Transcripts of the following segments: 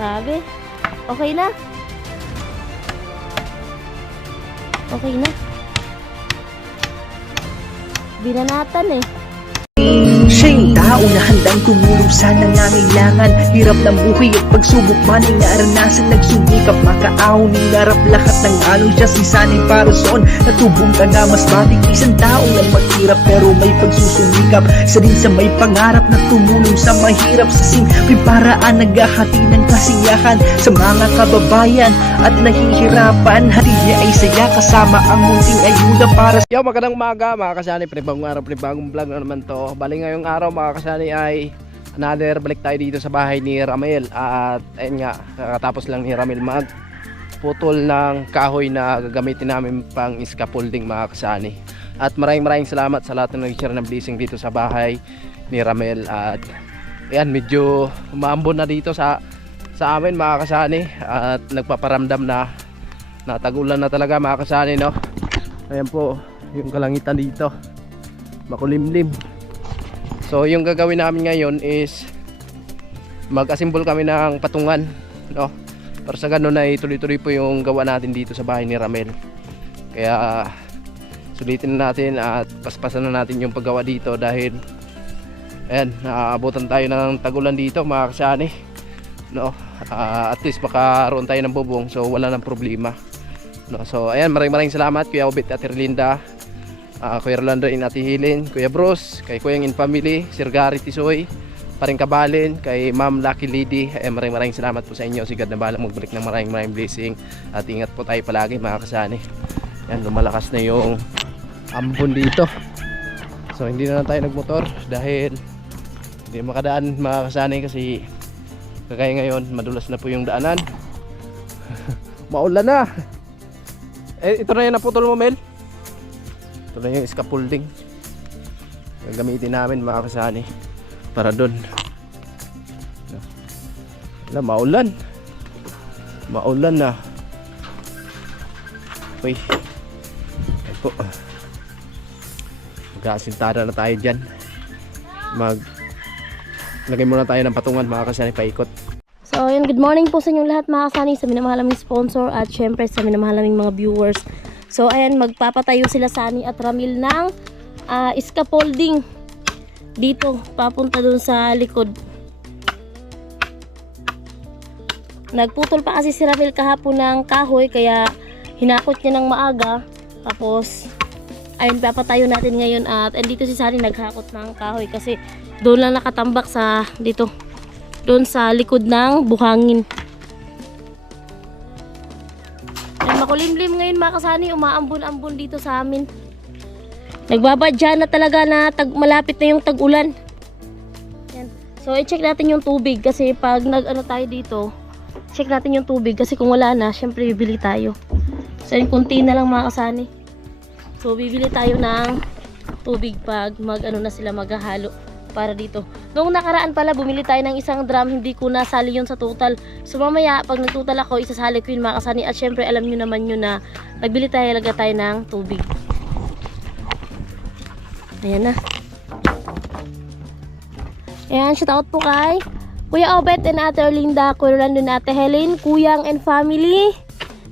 Grabe. Okay na. Okay na. Binanatan eh. Siya yung tao na handang tumulong sa nangangailangan. Hirap ng buhay at pagsubok man ay naranasan. Nagsumikap makaahon ng narap lahat ng alon. Siya si Sanay Parason, natubong ka na mas matig. Isang tao na maghirap pero may pagsusumikap. Sa din sa may pangarap na tumulong sa mahirap. Sa simpleng paraan naghahati ng kasiyahan sa mga kababayan at nahihirapan. Hati niya ay saya kasama ang munting ayuda para sa... Yo, magandang umaga mga kasani, panibagong araw, panibagong vlog na naman to. Bali ngayong araw mga kasani ay another balik tayo dito sa bahay ni Ramel. At ayun nga, kakatapos lang ni Ramel magputol ng kahoy na gagamitin namin pang scaffolding mga kasani. At maraming salamat sa lahat na nag-share ng blessing dito sa bahay ni Ramel. At ayan, medyo umaambon na dito sa amin mga kasani. At nagpaparamdam na tag-ulan na talaga mga kasani, no? Ayan po yung kalangitan dito, makulimlim. So yung gagawin namin ngayon is mag-assemble kami ng patungan, no? Para sa ganun ay tuloy-tuloy po yung gawa natin dito sa bahay ni Ramel. Kaya sulitin na natin at paspasan na natin yung paggawa dito dahil ayan, naaabutan tayo ng tagulan dito mga kasani, no? At least makaroon tayo ng bubong, so wala nang problema, no? So ayan, maraming salamat Kuya Obet at Erlinda, Kuya Rolando in Ate Hilin, Kuya Bruce, kay Kuyang in Family, Sir Gary Tisoy, Paring Kabalin, kay Ma'am Lucky Lady. Maraming salamat po sa inyo. Si God na bahala magbalik ng maraming blessing. At ingat po tayo palagi mga kasani. Yan, lumalakas na yung ambon dito. So hindi na lang tayo nagmotor dahil hindi makadaan mga kasani kasi kagaya ngayon madulas na po yung daanan. Maulan na. Ito na yung naputol mo, Mel. Ito na yung scaffolding gagamitin namin mga kasani para doon. Wala, maulan na. Uy, ito mag-aasintada na tayo dyan. Lagay muna tayo ng patungan mga kasani, paikot. So yun, good morning po sa inyong lahat mga kasani, sa minamahal naming sponsor at syempre sa minamahal naming mga viewers. So ayan, magpapatayo sila Sani at Ramil ng scaffolding dito papunta dun sa likod. Nagputol pa kasi si Ramil kahapon ng kahoy kaya hinakot niya ng maaga. Tapos ayun, papatayo natin ngayon at dito si Sani naghakot ng kahoy kasi doon lang nakatambak sa dito, doon sa likod ng buhangin. Makulimlim ngayon mga kasani, umaambon-ambon dito sa amin. Nagbabadya na talaga na malapit na yung tag-ulan. So i-check natin yung tubig kasi pag nag-ano tayo dito, check natin yung tubig kasi kung wala na, syempre bibili tayo. So yung kunti na lang mga kasani. So bibili tayo ng tubig pag mag-ano na sila, maghahalo para dito. Noong nakaraan pala bumili tayo ng isang drum, hindi ko nasali yun sa total. So mamaya pag nagtotal ako isasali ko yun mga kasani. At syempre alam nyo naman yun na nagbili tayo ng tubig. Ayan na. Ayan, shoutout po kay Kuya Obet and Ate Erlinda, Kuya Rolando and Ate Helen, Kuyang and Family,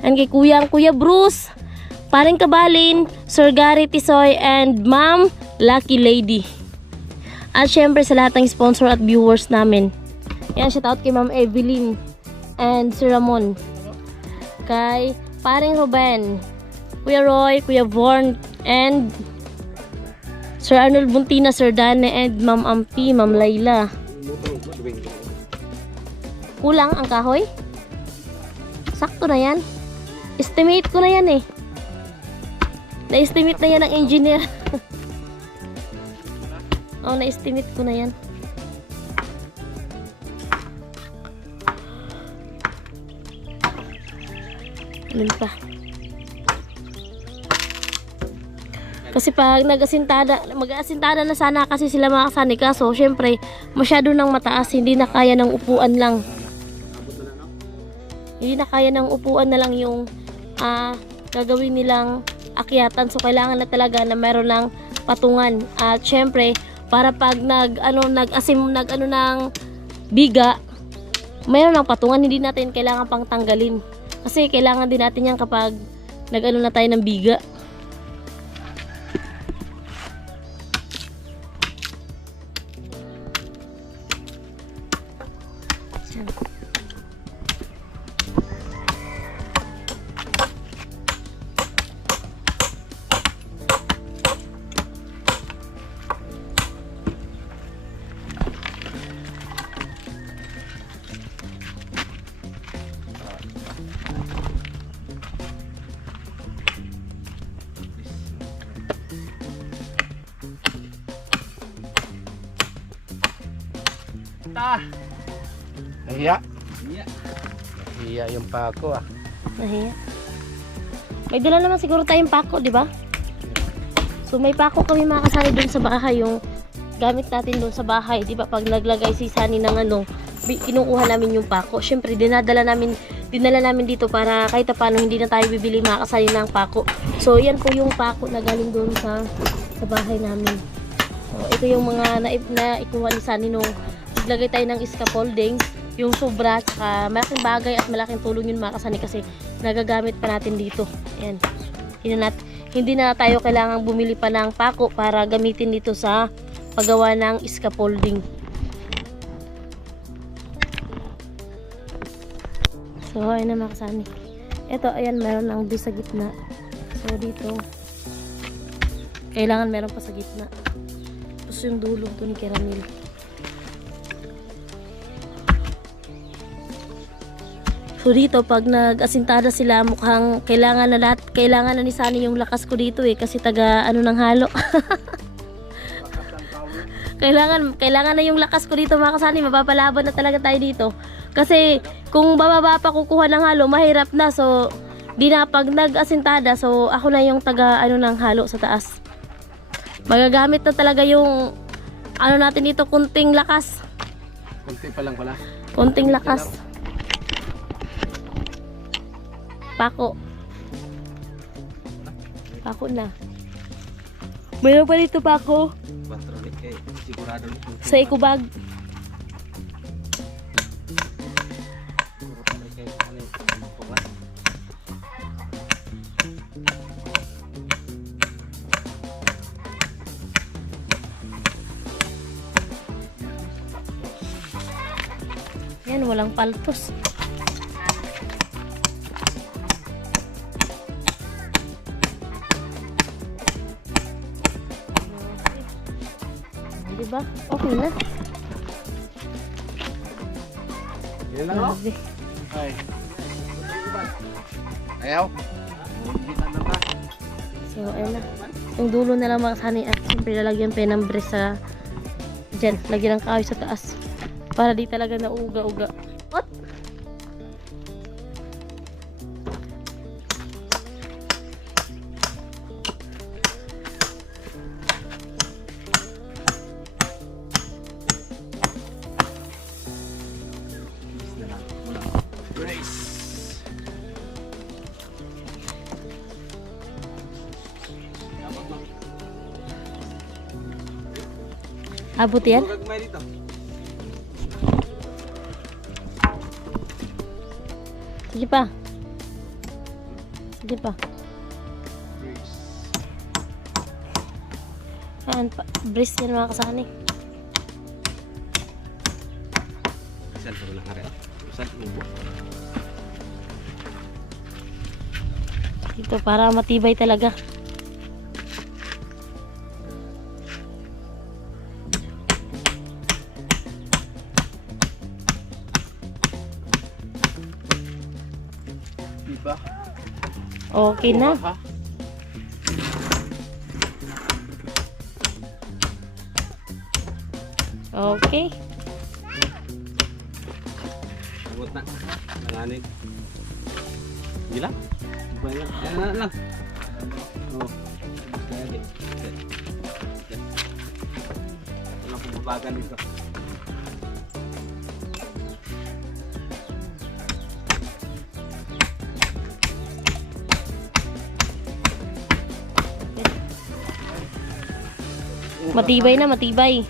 and kay Kuya Bruce, Paring Kabalin, Sir Gary Tisoy, and Ma'am Lucky Lady. At syempre sa lahat ng sponsor at viewers namin. Yan, shoutout kay Ma'am Evelyn and Sir Ramon, kay Paring Ruben, Kuya Roy, Kuya Vorn, and Sir Arnold Buntina, Sir Dane, and Ma'am Ampi, Ma'am Layla. Kulang ang kahoy? Sakto na yan. Estimate ko na yan eh. Na-estimate na yan ng engineer. Oh, na-estimate ko na yan. Alin pa? Kasi pag mag-asintada na sana kasi sila mga kasani, kaso syempre masyado nang mataas, hindi na kaya ng upuan lang. Hindi na kaya ng upuan na lang yung gagawin nilang akyatan. So kailangan na talaga na meron ng patungan. At syempre para pag nag-ano ng biga, mayroon ng patungan, hindi natin kailangan pang tanggalin. Kasi kailangan din natin yan kapag nag-ano na tayo ng biga. Yan. Nahiya. Nahiya yung pako ah. Nahiya. May dala naman siguro tayong pako, di ba? So may pako kami mga kasani doon sa bahay, yung gamit natin doon sa bahay, di ba? Pag naglagay si Sunny ng ano, kinukuha namin yung pako. Syempre dinala namin dito para kahit paano hindi na tayo bibili mga kasani ng pako. So yan po yung pako na galing doon sa bahay namin. So ito yung mga naikuha ni Sunny nung naglagay tayo ng scaffolding, yung sobra, tsaka malaking bagay at malaking tulong yun mga kasani kasi nagagamit pa natin dito. Ayan. Hindi na tayo kailangang bumili pa ng pako para gamitin dito sa paggawa ng scaffolding. So, ayun na mga kasani. Ito, ayan, meron ng doon sa gitna. So, dito, kailangan meron pa sa gitna. Tapos yung dulo to ni Keramil. So dito pag nag-asintada sila mukhang kailangan na ni Sunny yung lakas ko dito kasi taga ano ng halo. kailangan na yung lakas ko dito mga kasani, mapapalaban na talaga tayo dito. Kasi kung bababa pa kukuha ng halo, mahirap na. So di na pag nag-asintada, so ako na yung taga ano ng halo sa taas. Magagamit na talaga yung ano natin dito, kunting lakas. Kunti pa lang pala. Kunting lakas. Pako. Pako na. Mayroon pa dito pako. Sa ikubag. Yan, walang paltos. Diba? Okay na. Yan lang oh. Grabe. Ay. Ayaw. So, ayun na. Yung dulo na lang mga kasani at siyempre lalagyan pa ng brace sa dyan. Lagyan ng kahoy sa taas. Para di talaga nauga-uga. What? Abot yan? Sige pa. Sige pa. Ayan pa. Brace yan mga kasani. Ito para matibay talaga. Diba? Okay na. Okay. Abot na. Nanganig. Hindi lang. Yan lang. Oo. Lagi. Walang pumbabagan dito. Matibay na, matibay.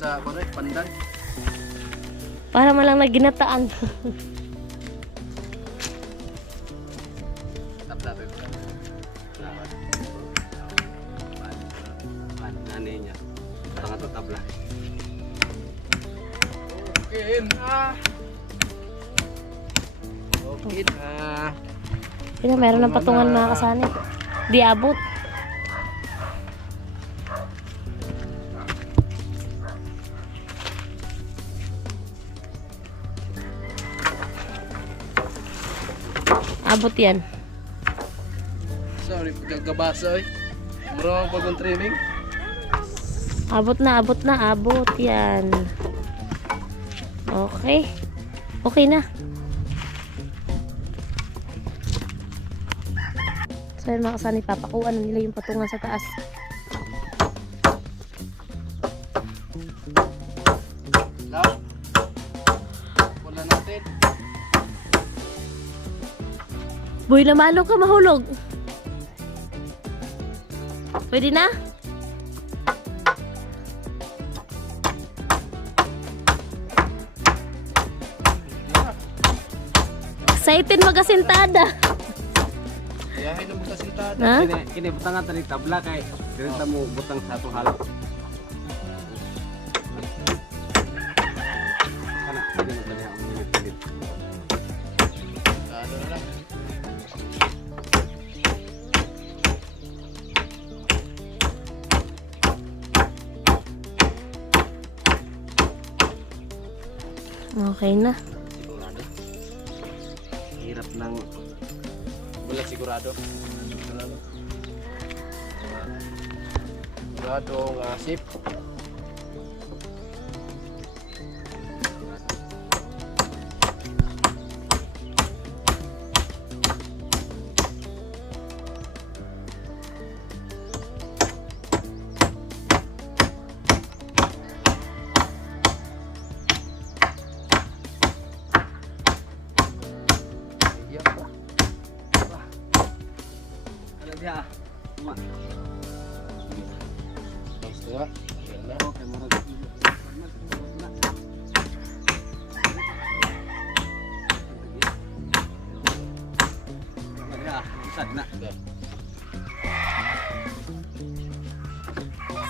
sa pandan. Para malang naginataan. Tapla to. Nanay niya. Parang ito tabla. Okay na. Okay na. Yun, meron ng patungan mga kasani. Di abot. Abot yan. Sorry, pagkagabasa eh. Marami bagong training. Abot na, abot na, abot yan. Okay. Okay na. So yun mga kasani, papakuan na nila yung patungan sa taas. Love. Wala natin. Boy, namalo ka, mahulog. Pwede na? Excited magasintada. Yahin na magkasintada. Ha? Kini butang nga tani tabla kay direta mo butang sa atong halok. Kana, hindi mo tani ang minute. Ano na lang. Okay na. Sigurado. Hirap ng Wala sigurado. Sigurado. Sigurado nga sip. Iyak pa. ano dia. Tuma. Gusto nga. Ayan na. Okay, murag. Isad na.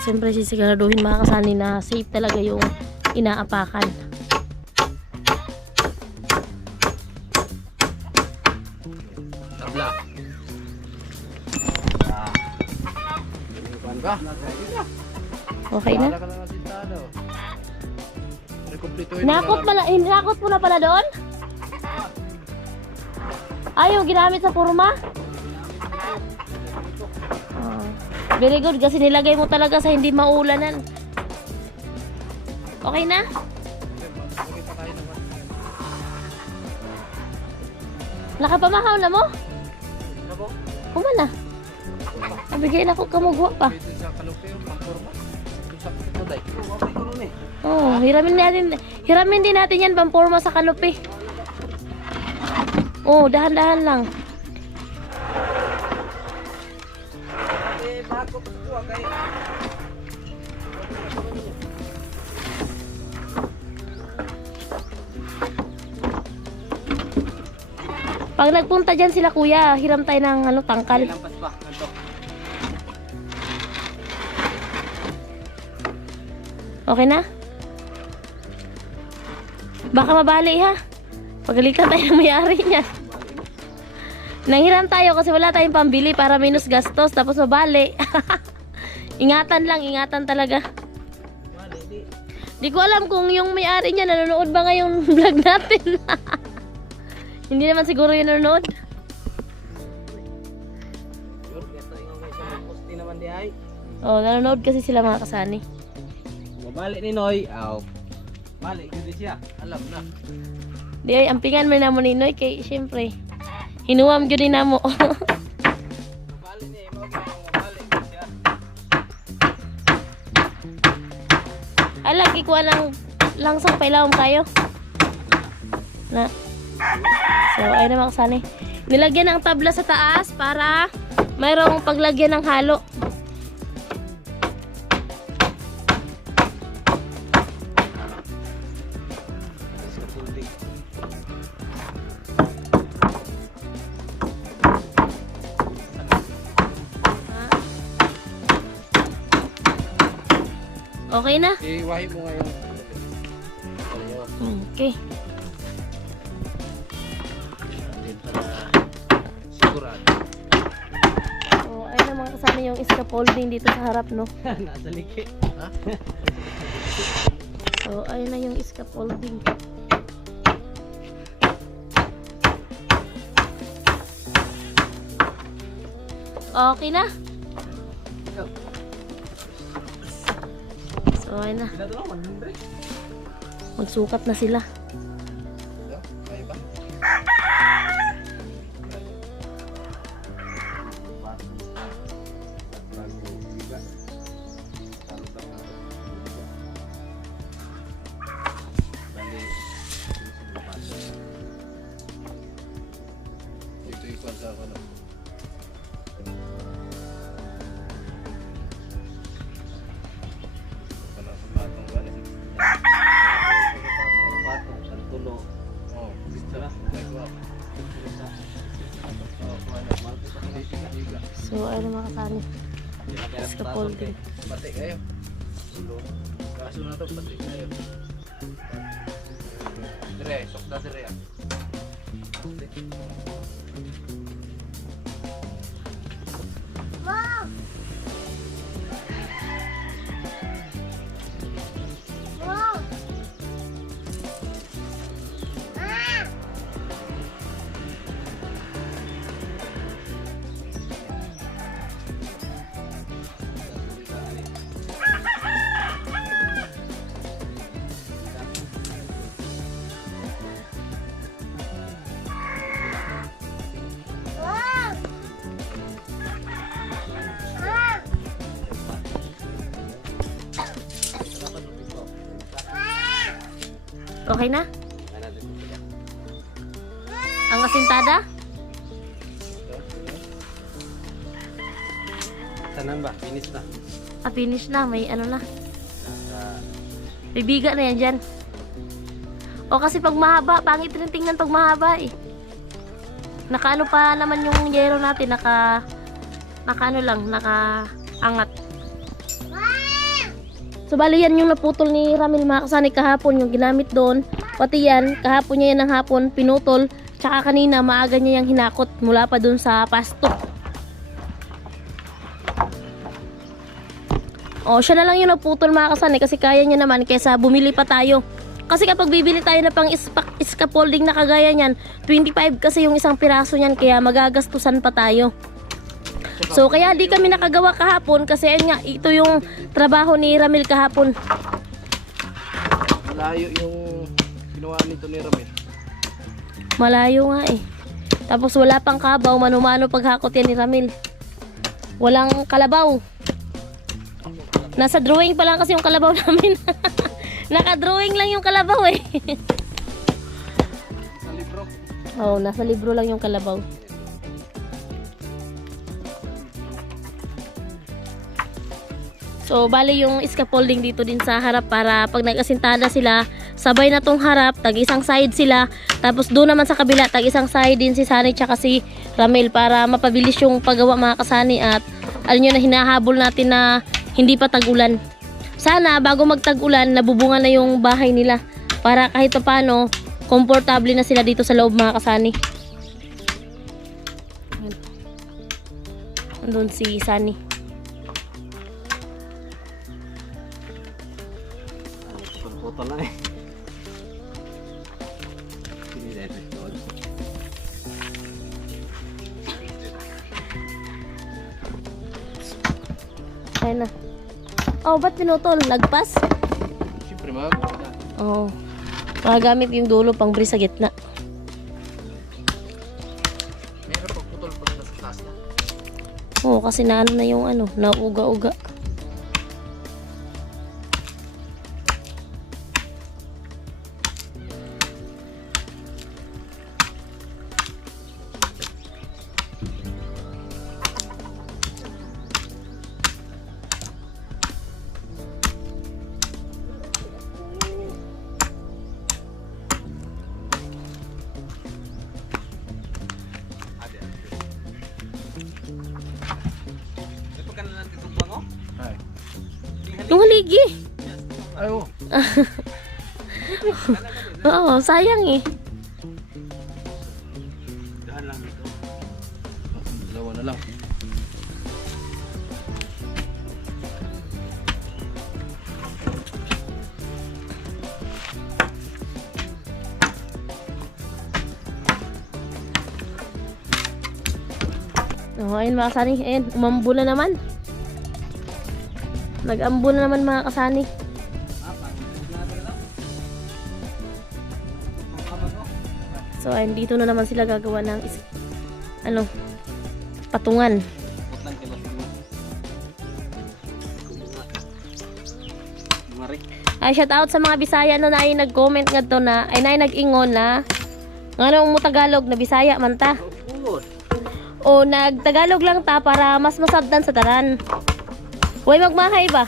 Siyempre sisiguraduhin mga kasani na safe talaga yung inaapakan. Tabla. Ba? Okay na? Wala ka na nasintado. Rekomplituhin Hinakot mo na pala doon? Ay, yung ginamit sa purma? Oh. Very good kasi nilagay mo talaga sa hindi maulanan. Okay na? Nakapamahaw na mo? Kuma na. Nabigay na ko kamugwa pa. Pwede sa kalupi yung pangporma. Sa kutuday. Oh, hiramin din natin yan pamporma sa kalupi. Oh, dahan-dahan lang. Pag nagpunta dyan sila kuya, hiram tayo ng tangkal. Lampas pa kanto. Okay na? Baka mabali ha. Pagalitan tayo ng may-ari niya. Nanghiram tayo kasi wala tayong pambili para minus gastos tapos mabali. Ingatan lang, ingatan talaga. Di ko alam kung yung may-ari niya nanonood ba ngayong vlog natin. Hindi naman siguro yun nanonood. Oh, nanonood kasi sila mga kasani. Mabalik ni Noy. Aw. Balik gid siya. Alam na. Di ay ampingan man namo ni Noy kay syempre hinuwam gyud ni namo. Mabalik ni mabalik gid siya. Alagi ko langsang pailawom kayo. Na. So ayun na mga kasani. Nilagyan ng tabla sa taas para mayroong paglagyan ng halo. Okay na? Iwahi mo ngayon. Okay. Din para sigurado. So, ayun na mga kasama yung scaffolding dito sa harap, no? Nasa liki. So, ayun na yung scaffolding. Okay na? So, ayun na. Sila doon, 100. Magsukat na sila. Kaya ba? Ito yung kwansa ko na. Wala sa batong galing. Patong, sa tulo. Oh, Sara. So, ayun na mga kasama. Scaffolding. pati kayo. Kaso na to, pati kayo. Dire, sokda dire. Okay na? Ang asintada? Sanan ba? Finish na. Ah, finish na. May ano na. Nasa Bibiga na yan dyan. O kasi pag mahaba, pangit rin tingnan pag mahaba eh. Nakaano pa naman yung yero natin, nakaano lang, nakaangat. So bali yan yung naputol ni Ramil mga kasani kahapon, yung ginamit doon. Pati yan, kahapon niya yan ng hapon, pinutol. Tsaka kanina, maaga niya yung hinakot mula pa doon sa pasto. O, siya na lang yung naputol mga kasani kasi kaya niya naman kaysa bumili pa tayo. Kasi kapag bibili tayo na pang scaffolding na kagaya niyan, 25 kasi yung isang piraso niyan kaya magagastusan pa tayo. So kaya di kami nakagawa kahapon kasi ayun nga, ito yung trabaho ni Ramil kahapon. Malayo yung ginawa nito ni Ramil. Malayo nga eh. Tapos wala pang kabaw, mano-mano paghakot yan ni Ramil. Walang kalabaw. Nasa drawing pa lang kasi yung kalabaw namin. Naka-drawing lang yung kalabaw eh. Sa libro. Oh, nasa libro lang yung kalabaw. So, bali yung scaffolding dito din sa harap para pag nag-asintada sila, sabay na tong harap, tag-isang side sila. Tapos doon naman sa kabila, tag-isang side din si Sani tsaka si Ramil para mapabilis yung paggawa mga kasani at alam nyo na hinahabol natin na hindi pa tag-ulan. Sana bago magtag-ulan, nabubunga na yung bahay nila para kahit paano, komportable na sila dito sa loob mga kasani. Andun si Sani. putol na eh. Pinilepit doon. Ayun na. Oh, ba't pinutol? Lagpas? Siyempre mag. Oo. Oh. Magagamit yung dulo pang bris sa gitna. Meron pagputol pag nasa taas na. Oo, kasi naano na yung ano, nauga-uga. Ay. Yung haligi. Ayo. Oo, sayang eh. Dahan lang dito. Dalawa na lang. Oh, ayun mga kasani. Ayun, umambo na naman. Nag-ambo na naman mga kasani. So, ayun, dito na naman sila gagawa ng patungan. Putlan kay Boss Imo. Mari. Ay, shout out sa mga Bisaya na ay nag-comment nga to na, ay na nag-ingon na, nga mo Tagalog na Bisaya man ta. O nag-Tagalog lang ta para mas masabdan sa tanan. Huwag magmahay ba?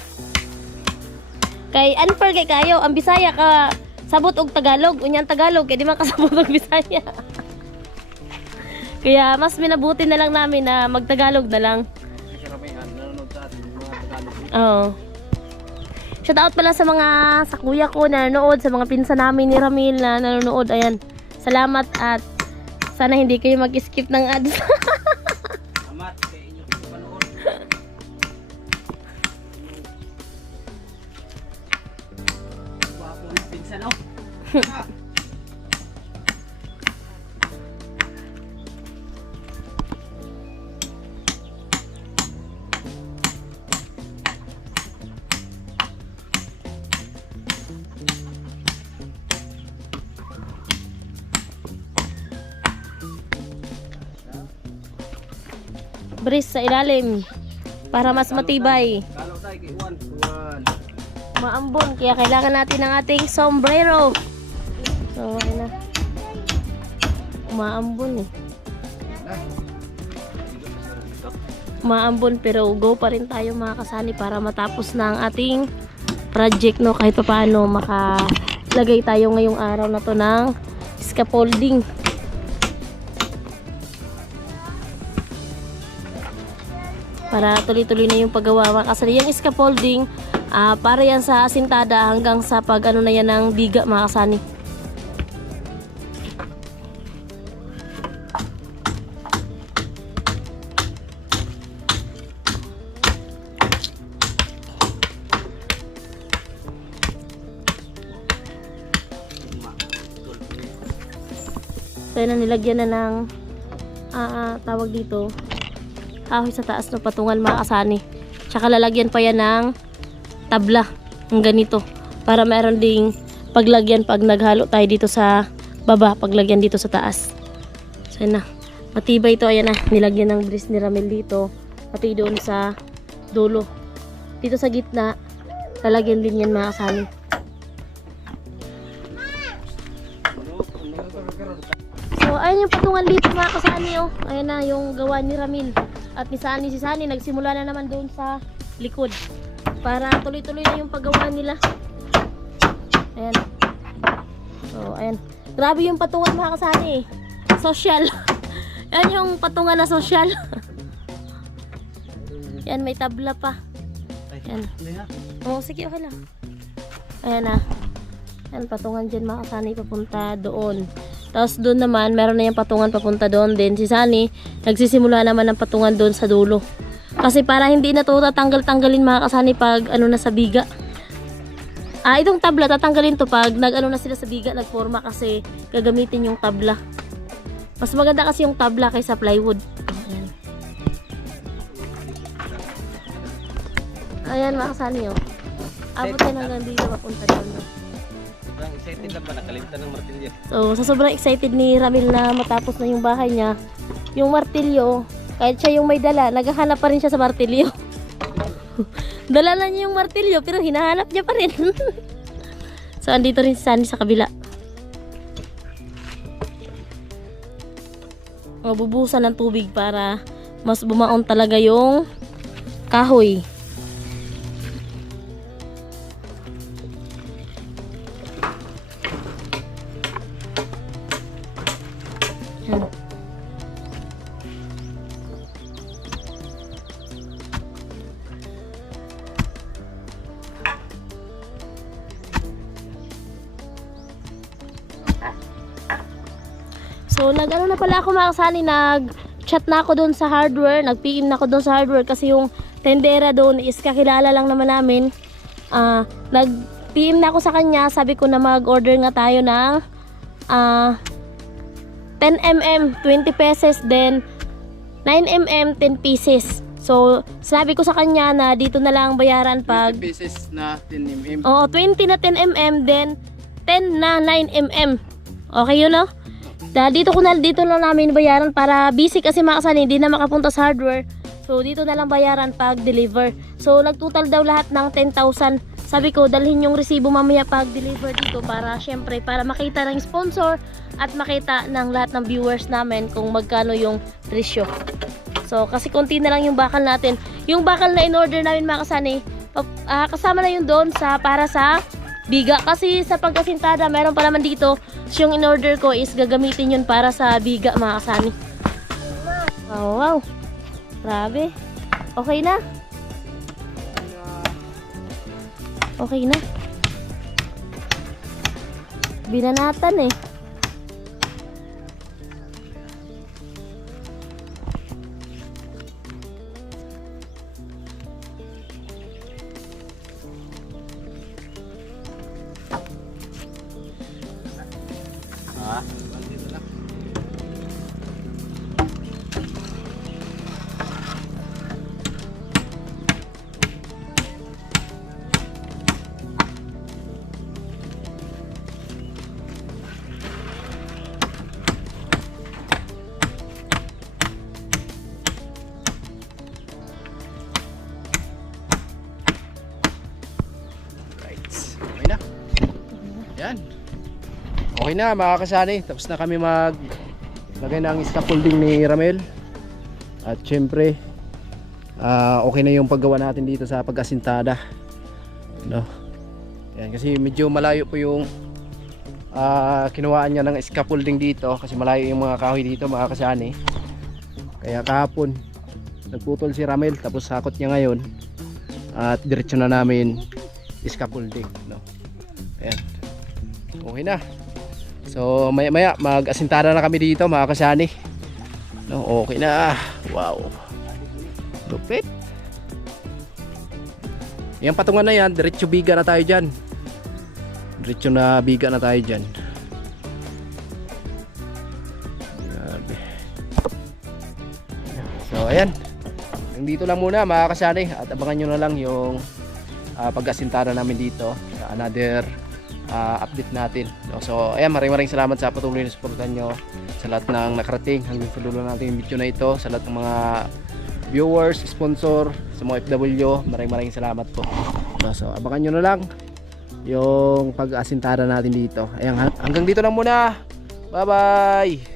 Kay unfair kay kayo, ang Bisaya ka sabot og Tagalog, unyang Tagalog kay di man kasabot og Bisaya. Kaya mas minabuti na lang namin na mag-Tagalog na lang. Karamihan nanonood sa atin mga Tagalog. Oo. Shout out pala sa kuya ko na nanonood, sa mga pinsan namin ni Ramil na nanonood. Ayan. Salamat at sana hindi kayo mag-skip ng ads. Amat kay inyo panood. Wapo ng pinsan oh. Brace sa ilalim para mas matibay. Kalo tayo kay Juan. Maambon, kaya kailangan natin ng ating sombrero. So, ayun na. Maambon eh. Maambon pero go pa rin tayo mga kasani para matapos na ang ating project, no, kahit pa paano makalagay tayo ngayong araw na to ng scaffolding. Para tuloy-tuloy na yung paggawa mga kasani. Yung scaffolding, para yan sa asintada hanggang sa pag ano na yan ng biga mga kasani. So yun na, nilagyan na ng tawag dito kahoy sa taas ng patungan mga kasani. Tsaka lalagyan pa yan ng tabla ng ganito para meron ding paglagyan pag naghalo tayo dito sa baba, paglagyan dito sa taas. So yun na, matibay ito. Ayan na, nilagyan ng brace ni Ramil dito pati doon sa dulo. Dito sa gitna lalagyan din yan mga kasani. So ayun yung patungan dito mga kasani, oh. Ayan na yung gawa ni Ramil. At si Sani nagsimula na naman doon sa likod para tuloy-tuloy na yung paggawa nila. Ayan. So ayan, grabe yung patungan mga kasani eh. Social. Yan yung patungan na social. Yan, may tabla pa. Yan. Oh, sige, okay lang. Ayan na. Yan, patungan dyan mga kasani papunta doon. Tapos doon naman, meron na yung patungan papunta doon din. Si Sani, nagsisimula naman ng patungan doon sa dulo. Kasi para hindi na ito tatanggal-tanggalin mga kasani pag ano na sa biga. Itong tabla, tatanggalin to pag nag-ano na sila sa biga, nagforma kasi gagamitin yung tabla. Mas maganda kasi yung tabla kaysa plywood. Ayan. Ayan mga kasani, oh. Abot yan hanggang dito papunta doon. Sobrang excited lang ba nakalimutan ng martilyo? So, sa sobrang excited ni Ramil na matapos na yung bahay niya, yung martilyo, kahit siya yung may dala, naghahanap pa rin siya sa martilyo. Dala na niya yung martilyo, pero hinahanap niya pa rin. So, andito rin si Sani sa kabila. Mabubuhusan ng tubig para mas bumaon talaga yung kahoy. Yan. So nag-ano na pala ako mga kasani, nag-chat na ako doon sa hardware, nag-PM na ako doon sa hardware kasi yung tendera doon is kakilala lang naman namin. Nag-PM na ako sa kanya, sabi ko na mag-order nga tayo ng 10mm 20 pesos, then 9mm 10 pieces. So sabi ko sa kanya na dito na lang bayaran pag 20 pieces na 10mm. oo, 20 na 10mm, then 10 na 9mm. Okay yun, no? Dito lang namin bayaran para busy kasi mga kasani, hindi na makapunta sa hardware. So dito na lang bayaran pag deliver. So nagtotal daw lahat ng 10,000. Sabi ko dalhin yung resibo mamaya pag deliver dito para syempre para makita ng sponsor at makita ng lahat ng viewers namin kung magkano yung presyo. So kasi konti na lang yung bakal natin. Yung bakal na in-order namin mga kasani, kasama na yun doon sa para sa biga. Kasi sa pagkasintada meron pa naman dito. So yung in-order ko is gagamitin yun para sa biga mga kasani. Wow. Grabe. Okay na? Okay na. Binanatan eh. Yan. Okay na mga kasani. Tapos na kami maglagay ng scaffolding ni Ramel. At syempre okay na yung paggawa natin dito sa pag-asintada, no? Yan, kasi medyo malayo po yung kinuhaan niya ng scaffolding dito. Kasi malayo yung mga kahoy dito mga kasani. Kaya kahapon nagputol si Ramel. Tapos sakot niya ngayon. At diretso na namin scaffolding, no? Ayan. Okay na. So maya mag-asintada na kami dito mga kasani, no? Okay na. Wow, lupit. Yung patungan na yan, diretso biga na tayo dyan. Diretso na biga na tayo dyan. Grabe. So ayan, dito lang muna mga kasani. At abangan nyo na lang yung pag-asintada namin dito sa another update natin, no? So ayan, maraming salamat sa patuloy na suportahan nyo sa lahat ng nakarating hanggang sa dulo natin yung video na ito, sa lahat ng mga viewers, sponsor, sa mga FW, maraming salamat po, no? So abangan nyo na lang yung pag-asintada natin dito. Ayan, hanggang dito lang muna. Bye bye.